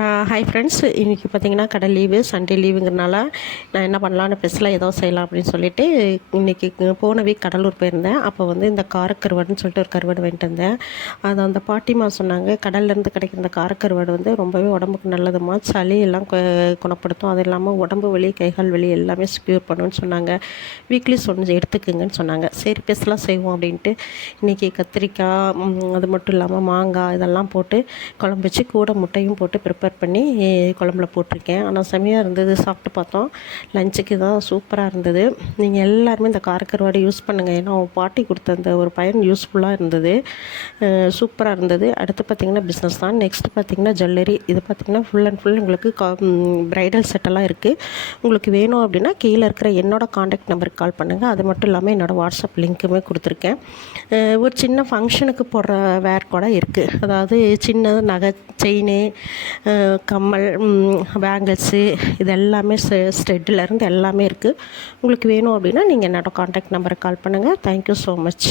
Hi friends, இன்றைக்கி பார்த்தீங்கன்னா கடை லீவு, சண்டே லீவுங்கிறனால நான் என்ன பண்ணலான்னு ஸ்பெஷலாக ஏதோ செய்யலாம் அப்படின்னு சொல்லிட்டு இன்றைக்கி போன வீக் கடலூர் போயிருந்தேன். அப்போ வந்து இந்த காரக்கருவாடுன்னு சொல்லிட்டு ஒரு கருவாடு வாங்கிட்டு வந்தேன். அது அந்த பாட்டிமா சொன்னாங்க, கடல்லேருந்து கிடைக்கிற இந்த காரக்கருவாடு வந்து ரொம்பவே உடம்புக்கு நல்லதுமா, சளி எல்லாம் குணப்படுத்தும். அது இல்லாமல் உடம்பு வலி, கைகால் வலி எல்லாமே க்யூர் பண்ணுன்னு சொன்னாங்க. வீக்லி எடுத்துக்குங்கன்னு சொன்னாங்க. சரி ஸ்பெஷலாக செய்வோம் அப்படின்ட்டு இன்றைக்கி கத்திரிக்காய், அது மட்டும் இல்லாமல் மாங்காய் இதெல்லாம் போட்டு குழம்பு வச்சு கூட முட்டையும் போட்டு ப்ரிப்பேர் பண்ணி குழம்புல போட்டிருக்கேன். ஆனால் செமையாக இருந்தது. சாப்பிட்டு பார்த்தோம். லஞ்சுக்கு தான் சூப்பராக இருந்தது. நீங்கள் எல்லாருமே இந்த காரக்கருவாடை யூஸ் பண்ணுங்கள். ஏன்னா பாட்டி கொடுத்த அந்த ஒரு பயன் யூஸ்ஃபுல்லாக இருந்தது. சூப்பராக இருந்தது. அடுத்து பார்த்திங்கன்னா பிஸ்னஸ் தான். நெக்ஸ்ட் பார்த்திங்கன்னா ஜுவல்லரி. இது பார்த்திங்கன்னா ஃபுல் அண்ட் ஃபுல் உங்களுக்கு ப்ரைடல் செட்டெல்லாம் இருக்குது. உங்களுக்கு வேணும் அப்படின்னா கீழே இருக்கிற என்னோடய காண்டாக்ட் நம்பருக்கு கால் பண்ணுங்கள். அது மட்டும் இல்லாமல் என்னோடய வாட்ஸ்அப் லிங்க்குமே கொடுத்துருக்கேன். ஒரு சின்ன ஃபங்க்ஷனுக்கு போடுற வேர் கூட இருக்குது. அதாவது சின்ன நகை, செயின், கம்மல், பேங்கிள்ஸு இது எல்லாமே ஸ்டெட்டிலேருந்து எல்லாமே இருக்குது. உங்களுக்கு வேணும் அப்படின்னா நீங்கள் என்னோடய காண்டாக்ட் நம்பருக்கு கால் பண்ணுங்கள். Thank you so much.